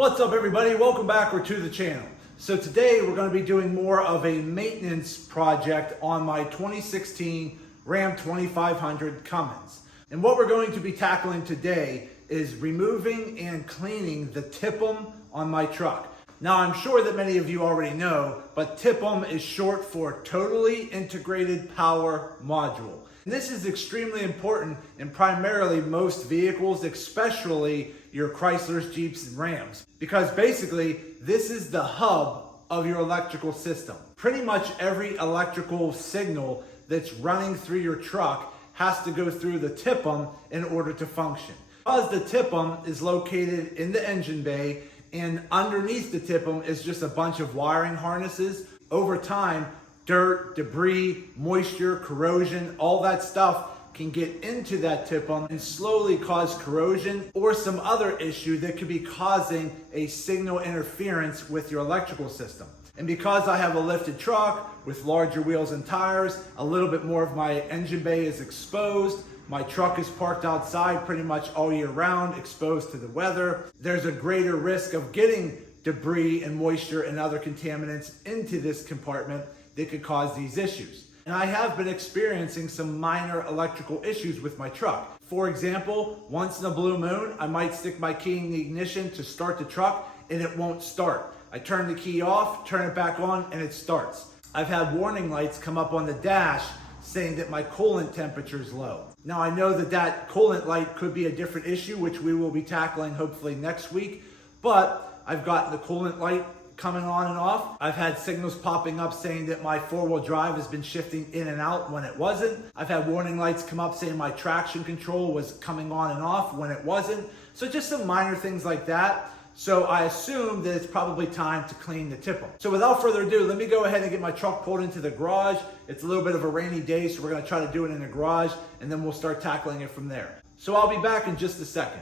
What's up everybody? Welcome back to the channel. So today we're going to be doing more of a maintenance project on my 2016 Ram 2500 Cummins. And what we're going to be tackling today is removing and cleaning the TIPM on my truck. Now I'm sure that many of you already know, but TIPM is short for Totally Integrated Power Module. And this is extremely important in primarily most vehicles, especially your Chryslers, Jeeps, and Rams. Because basically, this is the hub of your electrical system. Pretty much every electrical signal that's running through your truck has to go through the TIPM in order to function. Because the TIPM is located in the engine bay, and underneath the TIPM is just a bunch of wiring harnesses. Over time, dirt, debris, moisture, corrosion, all that stuff can get into that TIPM and slowly cause corrosion or some other issue that could be causing a signal interference with your electrical system. And because I have a lifted truck with larger wheels and tires, a little bit more of my engine bay is exposed. My truck is parked outside pretty much all year round, exposed to the weather. There's a greater risk of getting debris and moisture and other contaminants into this compartment that could cause these issues. And I have been experiencing some minor electrical issues with my truck. For example, once in a blue moon, I might stick my key in the ignition to start the truck and it won't start. I turn the key off, turn it back on, and it starts. I've had warning lights come up on the dash saying that my coolant temperature is low. Now I know that that coolant light could be a different issue, which we will be tackling hopefully next week, but I've got the coolant light coming on and off. I've had signals popping up saying that my four-wheel drive has been shifting in and out when it wasn't. I've had warning lights come up saying my traction control was coming on and off when it wasn't. So just some minor things like that. So I assume that it's probably time to clean the TIPM. So without further ado, let me go ahead and get my truck pulled into the garage. It's a little bit of a rainy day, so we're gonna try to do it in the garage, and then we'll start tackling it from there. So I'll be back in just a second.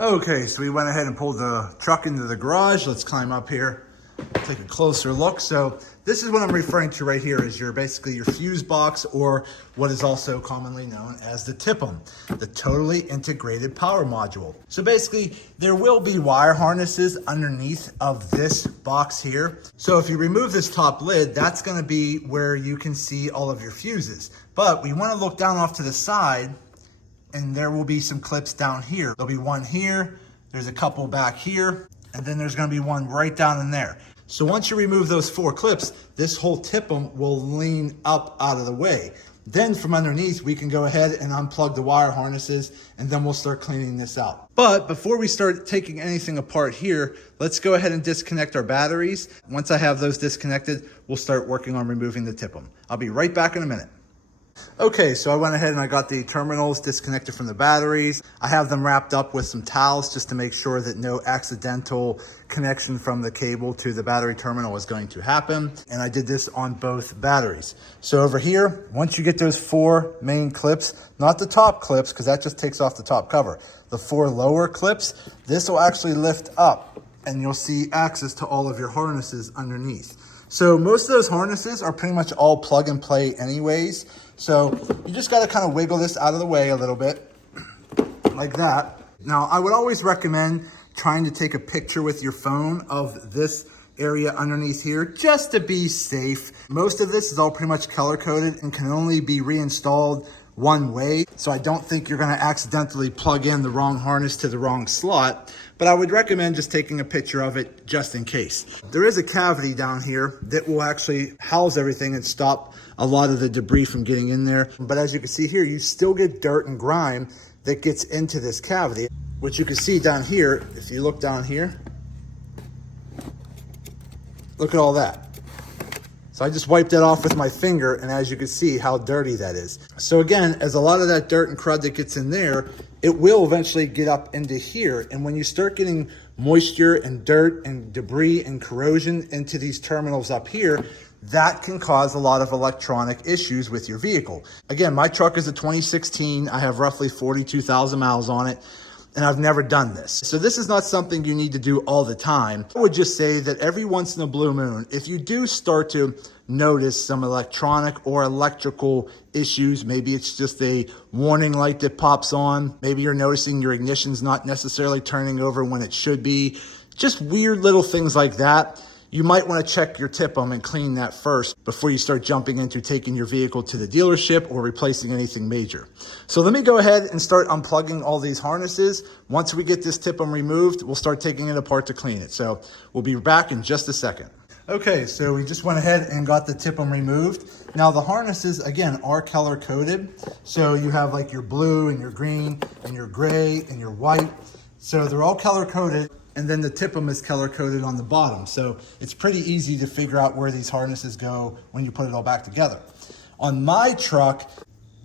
Okay, so we went ahead and pulled the truck into the garage. Let's climb up here, take a closer look. So this is what I'm referring to right here is basically your fuse box, or what is also commonly known as the TIPM, the Totally Integrated Power Module. So basically there will be wire harnesses underneath of this box here. So if you remove this top lid, that's gonna be where you can see all of your fuses. But we wanna look down off to the side, and there will be some clips down here. There'll be one here, there's a couple back here, and then there's gonna be one right down in there. So once you remove those 4 clips, this whole TIPM will lean up out of the way. Then from underneath, we can go ahead and unplug the wire harnesses, and then we'll start cleaning this out. But before we start taking anything apart here, let's go ahead and disconnect our batteries. Once I have those disconnected, we'll start working on removing the TIPM. I'll be right back in a minute. Okay, so I went ahead and I got the terminals disconnected from the batteries. I have them wrapped up with some towels just to make sure that no accidental connection from the cable to the battery terminal is going to happen. And I did this on both batteries. So over here, once you get those 4 main clips, not the top clips, because that just takes off the top cover, the 4 lower clips, this will actually lift up and you'll see access to all of your harnesses underneath. So most of those harnesses are pretty much all plug and play anyways. So you just got to kind of wiggle this out of the way a little bit like that. Now I would always recommend trying to take a picture with your phone of this area underneath here just to be safe. Most of this is all pretty much color coded and can only be reinstalled one way. So I don't think you're going to accidentally plug in the wrong harness to the wrong slot, but I would recommend just taking a picture of it just in case. There is a cavity down here that will actually house everything and stop a lot of the debris from getting in there. But as you can see here, you still get dirt and grime that gets into this cavity, which you can see down here. If you look down here, look at all that. So I just wiped that off with my finger, and as you can see how dirty that is. So again, as a lot of that dirt and crud that gets in there, it will eventually get up into here. And when you start getting moisture and dirt and debris and corrosion into these terminals up here, that can cause a lot of electronic issues with your vehicle. Again, my truck is a 2016. I have roughly 42,000 miles on it, and I've never done this. So this is not something you need to do all the time. I would just say that every once in a blue moon, if you do start to notice some electronic or electrical issues, maybe it's just a warning light that pops on, maybe you're noticing your ignition's not necessarily turning over when it should be, Just weird little things like that. You might want to check your TIPM and clean that first before you start jumping into taking your vehicle to the dealership or replacing anything major. So let me go ahead and start unplugging all these harnesses. Once we get this TIPM removed, we'll start taking it apart to clean it. So we'll be back in just a second. Okay, so we just went ahead and got the TIPM removed. Now the harnesses, again, are color coded. So you have like your blue and your green and your gray and your white. So they're all color coded. And then the TIPM is color coded on the bottom. So it's pretty easy to figure out where these harnesses go when you put it all back together. On my truck,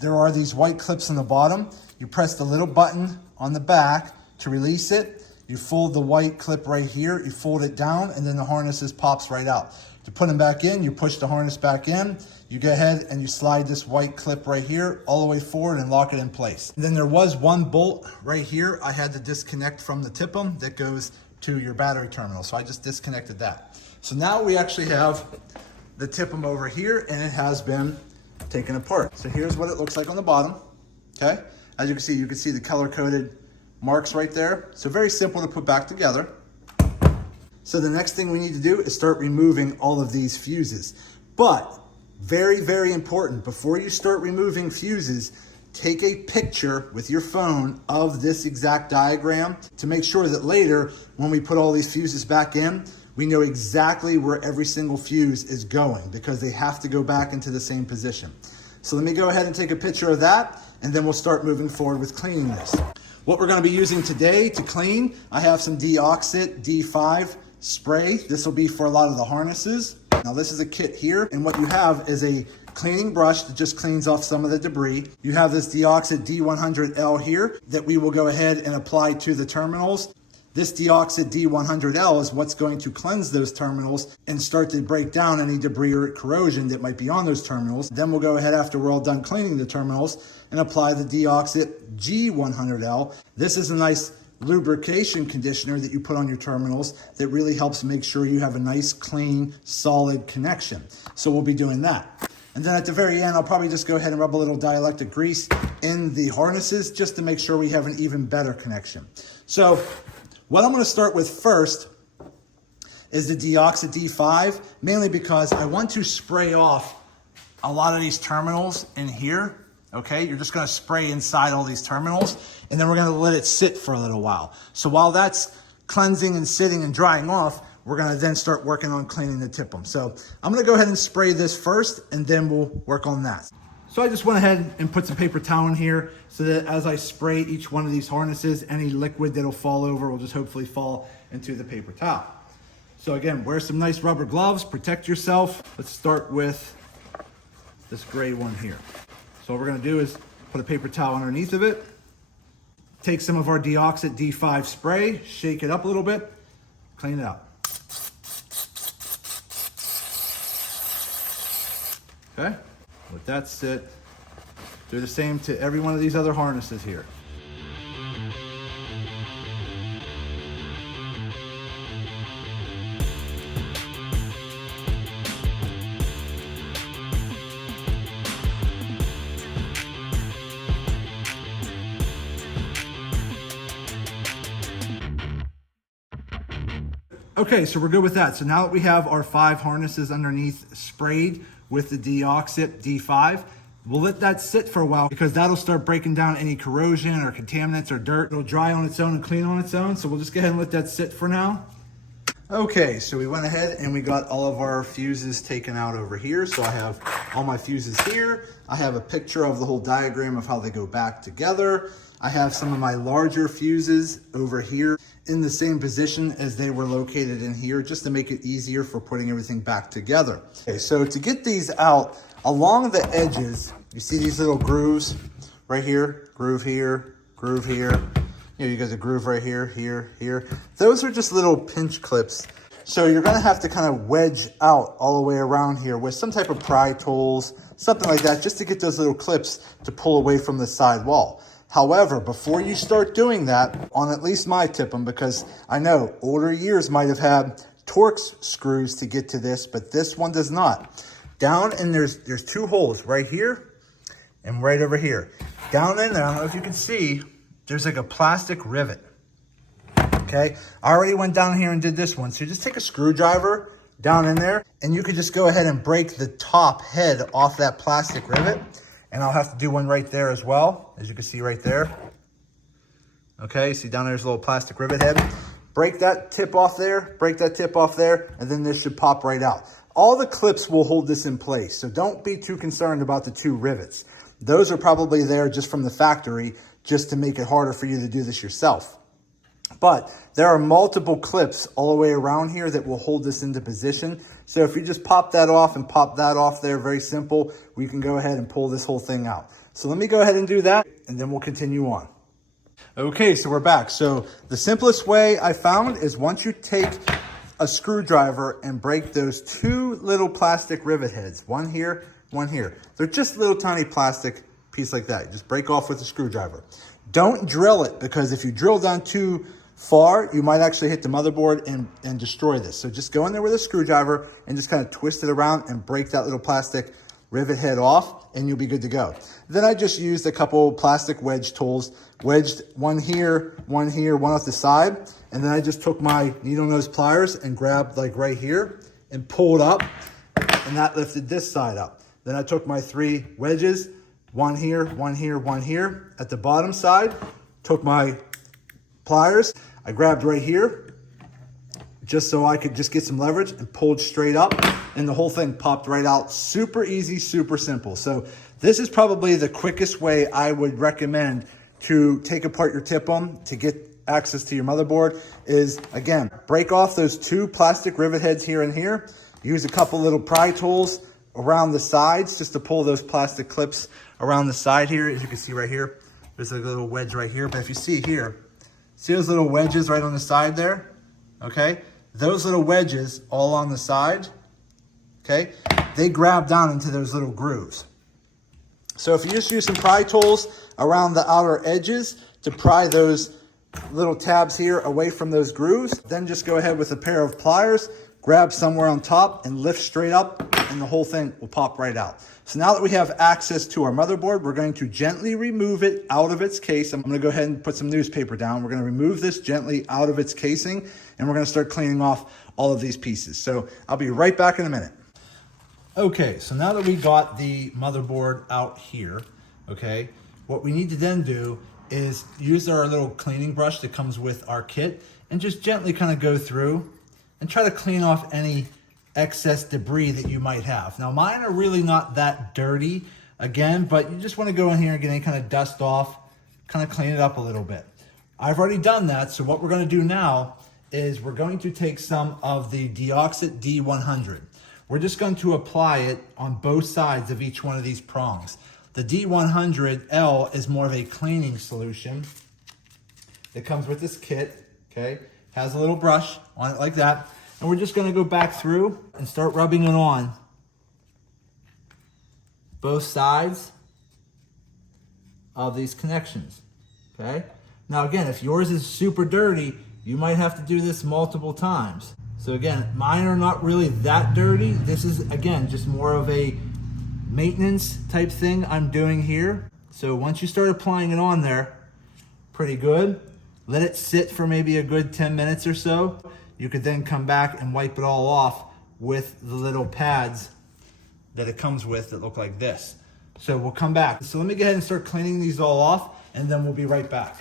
there are these white clips on the bottom. You press the little button on the back to release it. You fold the white clip right here, you fold it down, and then the harnesses pops right out. To put them back in, you push the harness back in, you go ahead and you slide this white clip right here all the way forward and lock it in place. And then there was one bolt right here I had to disconnect from the TIPM that goes to your battery terminal. So I just disconnected that. So now we actually have the TIPM over here and it has been taken apart. So here's what it looks like on the bottom, okay? As you can see the color-coded marks right there. So very simple to put back together. So the next thing we need to do is start removing all of these fuses. But very, very important, before you start removing fuses, take a picture with your phone of this exact diagram to make sure that later, when we put all these fuses back in, we know exactly where every single fuse is going because they have to go back into the same position. So let me go ahead and take a picture of that, and then we'll start moving forward with cleaning this. What we're going to be using today to clean, I have some DEOXIT D5 Spray. This will be for a lot of the harnesses. Now this is a kit here, and what you have is a cleaning brush that just cleans off some of the debris. You have this DEOXIT D100L here that we will go ahead and apply to the terminals. This DEOXIT D100L is what's going to cleanse those terminals and start to break down any debris or corrosion that might be on those terminals. Then we'll go ahead, after we're all done cleaning the terminals, and apply the DEOXIT G100L. This is a nice lubrication conditioner that you put on your terminals that really helps make sure you have a nice, clean, solid connection. So we'll be doing that. And then at the very end, I'll probably just go ahead and rub a little dielectric grease in the harnesses just to make sure we have an even better connection. So what I'm going to start with first is the DEOXIT D5, mainly because I want to spray off a lot of these terminals in here. Okay, you're just going to spray inside all these terminals, and then we're going to let it sit for a little while. So while that's cleansing and sitting and drying off, we're going to then start working on cleaning the TIPM. So I'm going to go ahead and spray this first, and then we'll work on that. So I just went ahead and put some paper towel in here so that as I spray each one of these harnesses, any liquid that'll fall over will just hopefully fall into the paper towel. So again, wear some nice rubber gloves, protect yourself. Let's start with this gray one here. So what we're going to do is put a paper towel underneath of it, take some of our DEOXIT D5 spray, shake it up a little bit, clean it out. Okay, let that sit. Do the same to every one of these other harnesses here. Okay, so we're good with that. So now that we have our 5 harnesses underneath sprayed with the DEOXIT D5, we'll let that sit for a while because that'll start breaking down any corrosion or contaminants or dirt. It'll dry on its own and clean on its own. So we'll just go ahead and let that sit for now. Okay, so we went ahead and we got all of our fuses taken out over here. So I have all my fuses here. I have a picture of the whole diagram of how they go back together. I have some of my larger fuses over here in the same position as they were located in here, just to make it easier for putting everything back together. Okay, so to get these out, along the edges, you see these little grooves right here, groove here, groove here. You know, you got a groove right here, here, here. Those are just little pinch clips. So you're gonna have to kind of wedge out all the way around here with some type of pry tools, something like that, just to get those little clips to pull away from the side wall. However, before you start doing that, on at least my TIPM, because I know older years might have had Torx screws to get to this, but this one does not. Down, and there's 2 holes right here and right over here. Down in there, I don't know if you can see, there's like a plastic rivet. okay? I already went down here and did this one. So you just take a screwdriver down in there and you could just go ahead and break the top head off that plastic rivet. And I'll have to do one right there as well, as you can see right there. Okay, see down there's a little plastic rivet head. Break that tip off there, break that tip off there, and then this should pop right out. All the clips will hold this in place, so don't be too concerned about the 2 rivets. Those are probably there just from the factory, just to make it harder for you to do this yourself. But there are multiple clips all the way around here that will hold this into position. So if you just pop that off and pop that off there, very simple, we can go ahead and pull this whole thing out. So let me go ahead and do that, and then we'll continue on. Okay, so we're back. So the simplest way I found is once you take a screwdriver and break those 2 little plastic rivet heads, one here, one here. They're just little tiny plastic piece like that. Just break off with a screwdriver. Don't drill it, because if you drill down too far, you might actually hit the motherboard and destroy this. So just go in there with a screwdriver and just kind of twist it around and break that little plastic rivet head off, and you'll be good to go. Then I just used a couple plastic wedge tools, wedged one here, one off the side, and then I just took my needle nose pliers and grabbed like right here and pulled up, and that lifted this side up. Then I took my 3 wedges, one here, one here, one here. At the bottom side, took my pliers, I grabbed right here, just so I could just get some leverage, and pulled straight up, and the whole thing popped right out. Super easy, super simple. So this is probably the quickest way I would recommend to take apart your TIPM to get access to your motherboard is, again, break off those 2 plastic rivet heads here and here. Use a couple little pry tools around the sides just to pull those plastic clips around the side here. As you can see right here, there's a little wedge right here. But if you see here, see those little wedges right on the side there? Okay, those little wedges all on the side, okay, they grab down into those little grooves. So if you just use some pry tools around the outer edges to pry those little tabs here away from those grooves, then just go ahead with a pair of pliers, grab somewhere on top and lift straight up, and the whole thing will pop right out. So now that we have access to our motherboard, we're going to gently remove it out of its case. I'm going to go ahead and put some newspaper down. We're going to remove this gently out of its casing, and we're going to start cleaning off all of these pieces. So I'll be right back in a minute. Okay, so now that we got the motherboard out here, okay, what we need to then do is use our little cleaning brush that comes with our kit and just gently kind of go through and try to clean off any excess debris that you might have. Now mine are really not that dirty, again, but you just want to go in here and get any kind of dust off, kind of clean it up a little bit. I've already done that, so what we're going to do now is we're going to take some of the DEOXIT D100. We're just going to apply it on both sides of each one of these prongs. The D100L is more of a cleaning solution. It comes with this kit, okay? Has a little brush on it like that. And we're just gonna go back through and start rubbing it on both sides of these connections, okay? Now again, if yours is super dirty, you might have to do this multiple times. So again, mine are not really that dirty. This is, again, just more of a maintenance type thing I'm doing here. So once you start applying it on there, pretty good. Let it sit for maybe a good 10 minutes or so. You could then come back and wipe it all off with the little pads that it comes with that look like this. So we'll come back. So let me go ahead and start cleaning these all off, and then we'll be right back.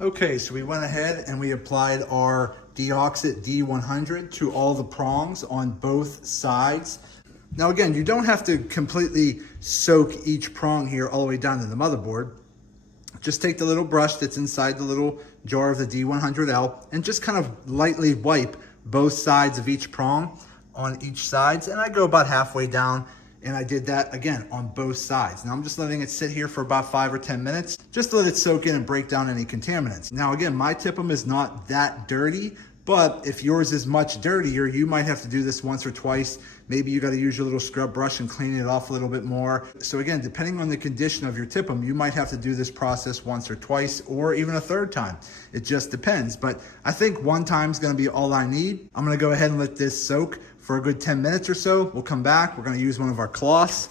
Okay, so we went ahead and we applied our DEOXIT D100 to all the prongs on both sides. Now again, you don't have to completely soak each prong here all the way down to the motherboard. Just take the little brush that's inside the little jar of the D100L and just kind of lightly wipe both sides of each prong on each sides. And I go about halfway down, and I did that again on both sides. Now I'm just letting it sit here for about 5 or 10 minutes, just to let it soak in and break down any contaminants. Now again, my TIPM is not that dirty, but if yours is much dirtier, you might have to do this once or twice. Maybe you got to use your little scrub brush and clean it off a little bit more. So again, depending on the condition of your TIPM, you might have to do this process once or twice, or even a third time. It just depends. But I think one time is going to be all I need. I'm going to go ahead and let this soak for a good 10 minutes or so. We'll come back. We're going to use one of our cloths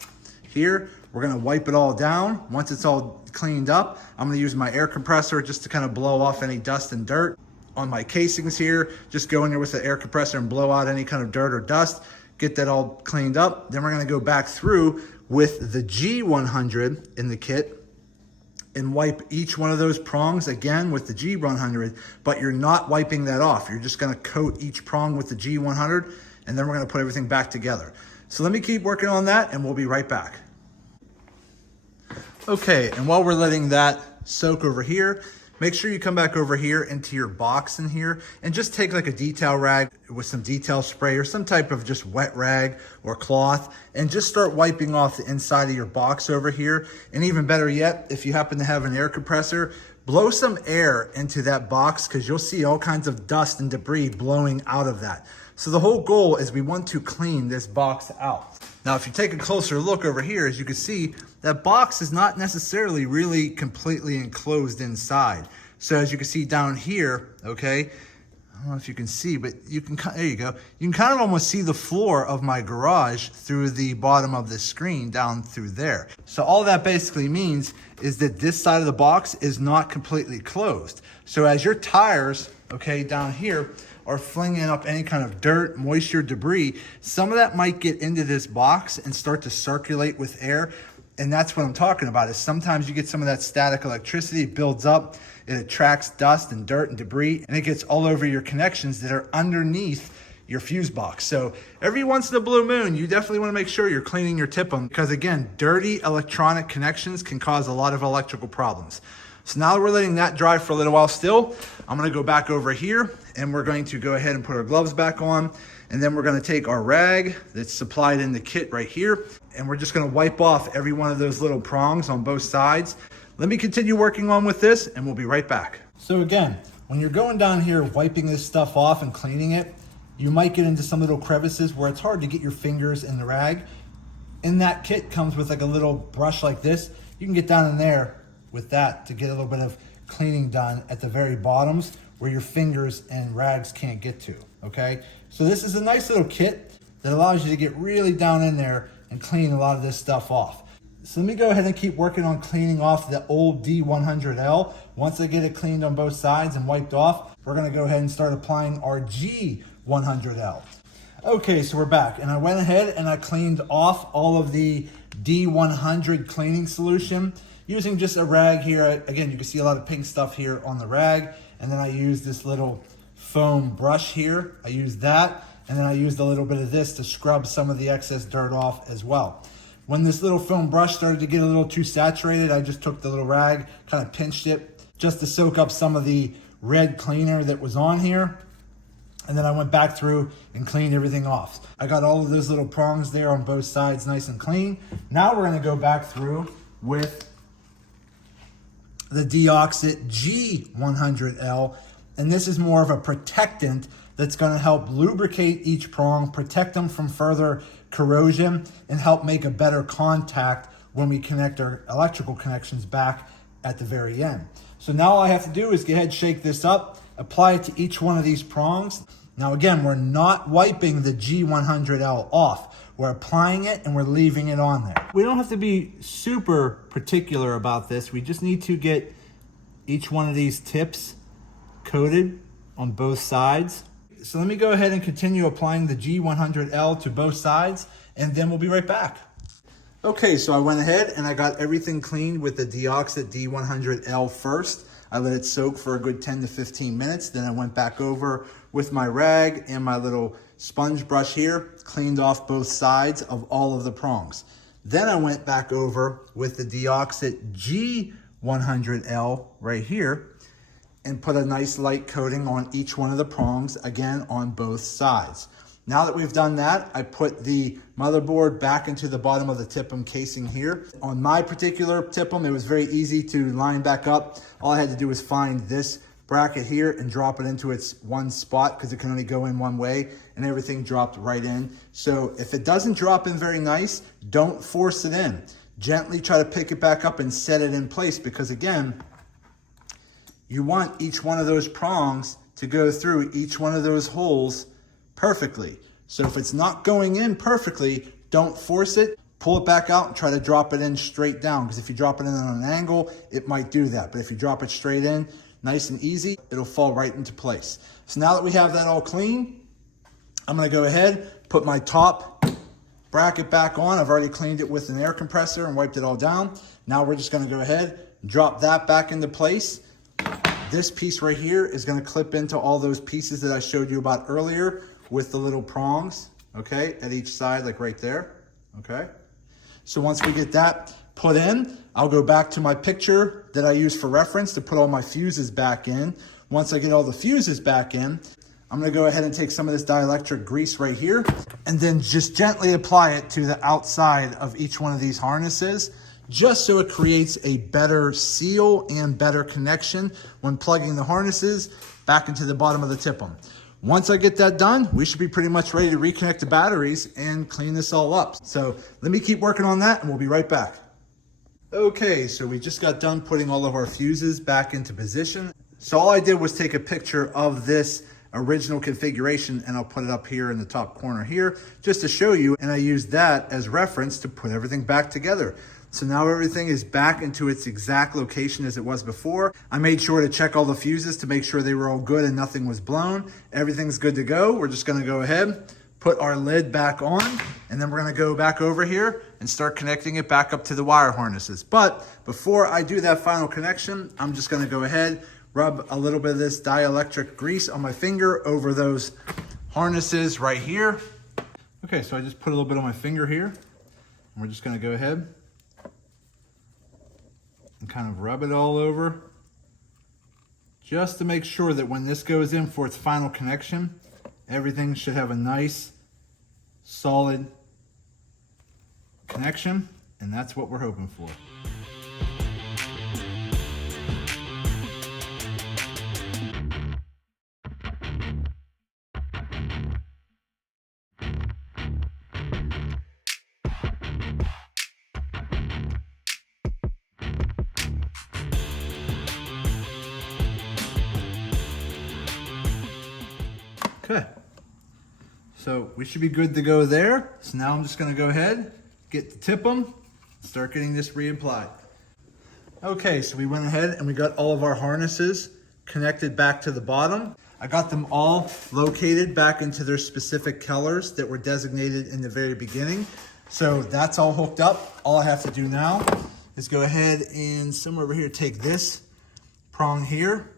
here. We're going to wipe it all down. Once it's all cleaned up, I'm going to use my air compressor just to kind of blow off any dust and dirt. on my casings here. Just go in there with the air compressor and blow out any kind of dirt or dust. Get that all cleaned up. Then we're gonna go back through with the G100 in the kit and wipe each one of those prongs again with the G100, but you're not wiping that off. You're just gonna coat each prong with the G100, and then we're gonna put everything back together. So let me keep working on that and we'll be right back. Okay, and while we're letting that soak over here, make sure you come back over here into your box in here and just take like a detail rag with some detail spray or some type of just wet rag or cloth and just start wiping off the inside of your box over here. And even better yet, if you happen to have an air compressor, blow some air into that box because you'll see all kinds of dust and debris blowing out of that. So the whole goal is we want to clean this box out. Now, if you take a closer look over here, as you can see, that box is not necessarily really completely enclosed inside. So as you can see down here, okay, I don't know if you can see, but you can, there you go. You can kind of almost see the floor of my garage through the bottom of the screen down through there. So all that basically means is that this side of the box is not completely closed. So as your tires, okay, down here, are flinging up any kind of dirt, moisture, debris, some of that might get into this box and start to circulate with air. And that's what I'm talking about, is sometimes you get some of that static electricity, it builds up, it attracts dust and dirt and debris, and it gets all over your connections that are underneath your fuse box. So every once in a blue moon, you definitely want to make sure you're cleaning your TIPM because again, dirty electronic connections can cause a lot of electrical problems. So now that we're letting that dry for a little while still, I'm gonna go back over here and we're going to go ahead and put our gloves back on. And then we're gonna take our rag that's supplied in the kit right here, and we're just gonna wipe off every one of those little prongs on both sides. Let me continue working on with this and we'll be right back. So again, when you're going down here, wiping this stuff off and cleaning it, you might get into some little crevices where it's hard to get your fingers in the rag. In that kit comes with like a little brush like this. You can get down in there with that to get a little bit of cleaning done at the very bottoms where your fingers and rags can't get to, okay? So this is a nice little kit that allows you to get really down in there and clean a lot of this stuff off. So let me go ahead and keep working on cleaning off the old D100L. Once I get it cleaned on both sides and wiped off, we're gonna go ahead and start applying our G100L. Okay, so we're back, and I went ahead and I cleaned off all of the D100 cleaning solution using just a rag here. Again, you can see a lot of pink stuff here on the rag, and then I used this little foam brush here. I used that, and then I used a little bit of this to scrub some of the excess dirt off as well. When this little foam brush started to get a little too saturated, I just took the little rag, kind of pinched it just to soak up some of the red cleaner that was on here. And then I went back through and cleaned everything off. I got all of those little prongs there on both sides nice and clean. Now we're gonna go back through with the DEOXIT G100L, and this is more of a protectant that's gonna help lubricate each prong, protect them from further corrosion, and help make a better contact when we connect our electrical connections back at the very end. So now all I have to do is go ahead, shake this up, apply it to each one of these prongs. Now again, we're not wiping the G100L off. We're applying it and we're leaving it on there. We don't have to be super particular about this. We just need to get each one of these tips coated on both sides. So let me go ahead and continue applying the G100L to both sides, and then we'll be right back. Okay, so I went ahead and I got everything cleaned with the DEOXIT D100L first. I let it soak for a good 10 to 15 minutes. Then I went back over with my rag and my little sponge brush here, cleaned off both sides of all of the prongs. Then I went back over with the DEOXIT G100L right here and put a nice light coating on each one of the prongs, again on both sides. Now that we've done that, I put the motherboard back into the bottom of the TIPM casing here. On my particular TIPM, it was very easy to line back up. All I had to do was find this bracket here and drop it into its one spot because it can only go in one way, and everything dropped right in. So if it doesn't drop in very nice, don't force it in. Gently try to pick it back up and set it in place, because again, you want each one of those prongs to go through each one of those holes perfectly. So if it's not going in perfectly, don't force it. Pull it back out and try to drop it in straight down, because if you drop it in on an angle, it might do that. But if you drop it straight in, nice and easy. It'll fall right into place. So now that we have that all clean, I'm gonna go ahead, put my top bracket back on. I've already cleaned it with an air compressor and wiped it all down. Now we're just gonna go ahead, drop that back into place. This piece right here is gonna clip into all those pieces that I showed you about earlier with the little prongs, okay, at each side, like right there, okay? So once we get that put in, I'll go back to my picture that I used for reference to put all my fuses back in. Once I get all the fuses back in, I'm gonna go ahead and take some of this dielectric grease right here and then just gently apply it to the outside of each one of these harnesses, just so it creates a better seal and better connection when plugging the harnesses back into the bottom of the TIPM. Once I get that done, we should be pretty much ready to reconnect the batteries and clean this all up. So let me keep working on that and we'll be right back. Okay, so we just got done putting all of our fuses back into position. So all I did was take a picture of this original configuration and I'll put it up here in the top corner here just to show you, and I used that as reference to put everything back together. So now everything is back into its exact location as it was before. I made sure to check all the fuses to make sure they were all good and nothing was blown. Everything's good to go. We're just gonna go ahead, put our lid back on, and then we're gonna go back over here and start connecting it back up to the wire harnesses. But before I do that final connection, I'm just gonna go ahead, rub a little bit of this dielectric grease on my finger over those harnesses right here. Okay, so I just put a little bit on my finger here, and we're just gonna go ahead and kind of rub it all over just to make sure that when this goes in for its final connection, everything should have a nice, solid connection, and that's what we're hoping for. Okay, so we should be good to go there. So now I'm just gonna go ahead, get the TIPM, start getting this reapplied. Okay, so we went ahead and we got all of our harnesses connected back to the bottom. I got them all located back into their specific colors that were designated in the very beginning. So that's all hooked up. All I have to do now is go ahead and somewhere over here, take this prong here,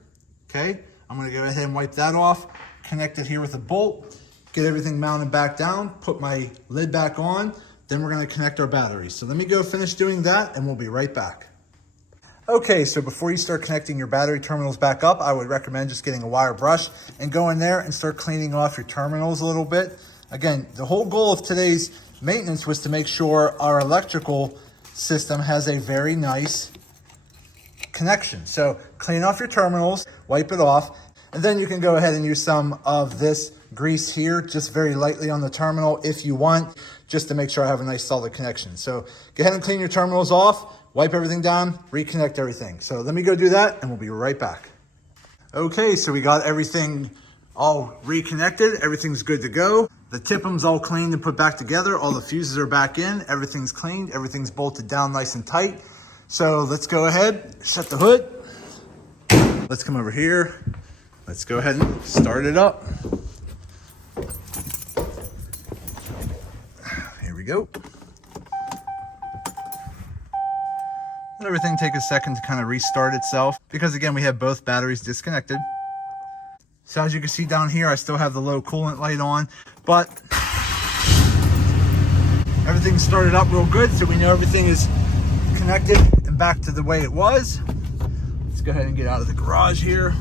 okay? I'm gonna go ahead and wipe that off, connect it here with a bolt, get everything mounted back down, put my lid back on, then we're gonna connect our batteries. So let me go finish doing that and we'll be right back. Okay, so before you start connecting your battery terminals back up, I would recommend just getting a wire brush and go in there and start cleaning off your terminals a little bit. Again, the whole goal of today's maintenance was to make sure our electrical system has a very nice connection. So clean off your terminals, wipe it off, and then you can go ahead and use some of this grease here, just very lightly on the terminal if you want, just to make sure I have a nice solid connection. So go ahead and clean your terminals off, wipe everything down, reconnect everything. So let me go do that and we'll be right back. Okay, so we got everything all reconnected. Everything's good to go. The TIPM's all cleaned and put back together. All the fuses are back in. Everything's cleaned. Everything's bolted down nice and tight. So let's go ahead, shut the hood. Let's come over here. Let's go ahead and start it up. Here we go. Let everything take a second to kind of restart itself because again, we have both batteries disconnected. So as you can see down here, I still have the low coolant light on, but everything started up real good. So we know everything is connected and back to the way it was. Let's go ahead and get out of the garage here.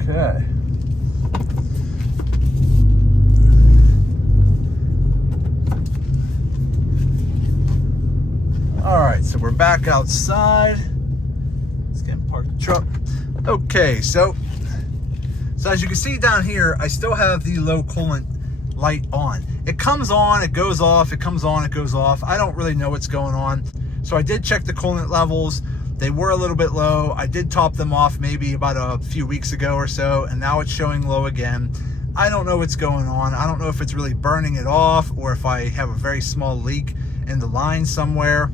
Okay. All right, so we're back outside. Let's get park the truck. Okay, so as you can see down here, I still have the low coolant light on. It comes on, it goes off, it comes on, it goes off. I don't really know what's going on. So I did check the coolant levels. They were a little bit low. I did top them off maybe about a few weeks ago or so, and now it's showing low again. I don't know what's going on. I don't know if it's really burning it off or if I have a very small leak in the line somewhere.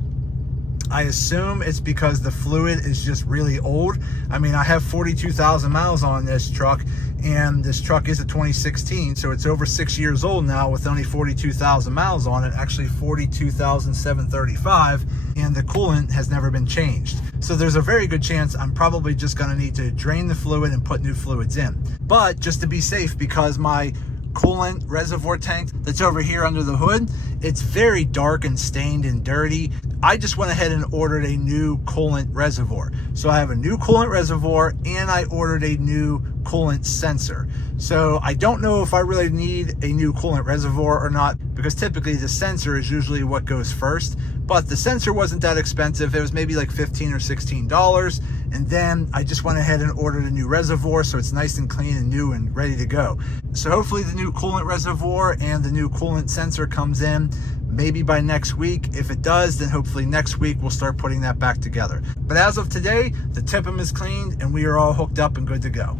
I assume it's because the fluid is just really old. I mean, I have 42,000 miles on this truck, and this truck is a 2016, so it's over 6 years old now with only 42,000 miles on it, actually 42,735, and the coolant has never been changed. So there's a very good chance I'm probably just gonna need to drain the fluid and put new fluids in. But just to be safe, because my coolant reservoir tank that's over here under the hood, it's very dark and stained and dirty. I just went ahead and ordered a new coolant reservoir. So I have a new coolant reservoir and I ordered a new coolant sensor. So I don't know if I really need a new coolant reservoir or not, because typically the sensor is usually what goes first. But the sensor wasn't that expensive. It was maybe like $15 or $16. And then I just went ahead and ordered a new reservoir, so it's nice and clean and new and ready to go. So hopefully the new coolant reservoir and the new coolant sensor comes in maybe by next week. If it does, then hopefully next week we'll start putting that back together. But as of today, the TIPM is cleaned and we are all hooked up and good to go.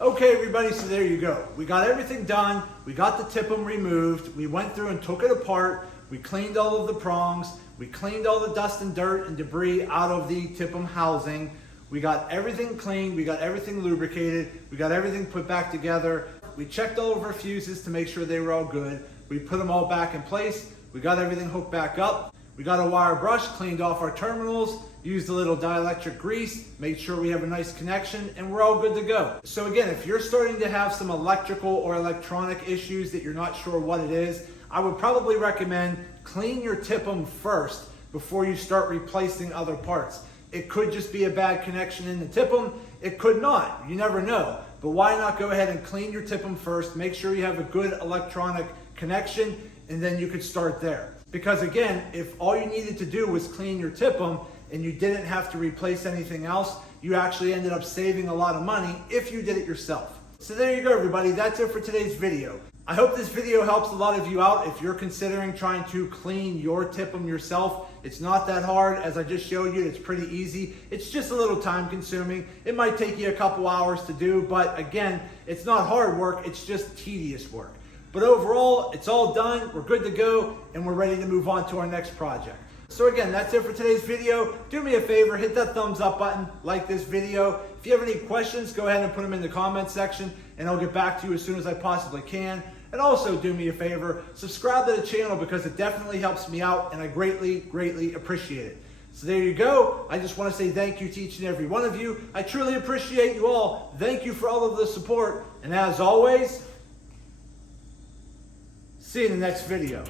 Okay, everybody, so there you go. We got everything done. We got the TIPM removed. We went through and took it apart. We cleaned all of the prongs. We cleaned all the dust and dirt and debris out of the TIPM housing. We got everything cleaned. We got everything lubricated. We got everything put back together. We checked all of our fuses to make sure they were all good. We put them all back in place. We got everything hooked back up. We got a wire brush, cleaned off our terminals, used a little dielectric grease, made sure we have a nice connection, and we're all good to go. So again, if you're starting to have some electrical or electronic issues that you're not sure what it is, I would probably recommend clean your TIPM first before you start replacing other parts. It could just be a bad connection in the TIPM. It could not. You never know. But why not go ahead and clean your TIPM first, make sure you have a good electronic connection, and then you could start there. Because again, if all you needed to do was clean your TIPM and you didn't have to replace anything else, you actually ended up saving a lot of money if you did it yourself. So there you go, everybody. That's it for today's video. I hope this video helps a lot of you out if you're considering trying to clean your TIPM yourself. It's not that hard. As I just showed you, it's pretty easy. It's just a little time consuming. It might take you a couple hours to do, but again, it's not hard work. It's just tedious work. But overall, it's all done. We're good to go, and we're ready to move on to our next project. So again, that's it for today's video. Do me a favor, hit that thumbs up button, like this video. If you have any questions, go ahead and put them in the comment section, and I'll get back to you as soon as I possibly can. And also do me a favor, subscribe to the channel because it definitely helps me out, and I greatly, greatly appreciate it. So there you go. I just want to say thank you to each and every one of you. I truly appreciate you all. Thank you for all of the support. And as always, see you in the next video.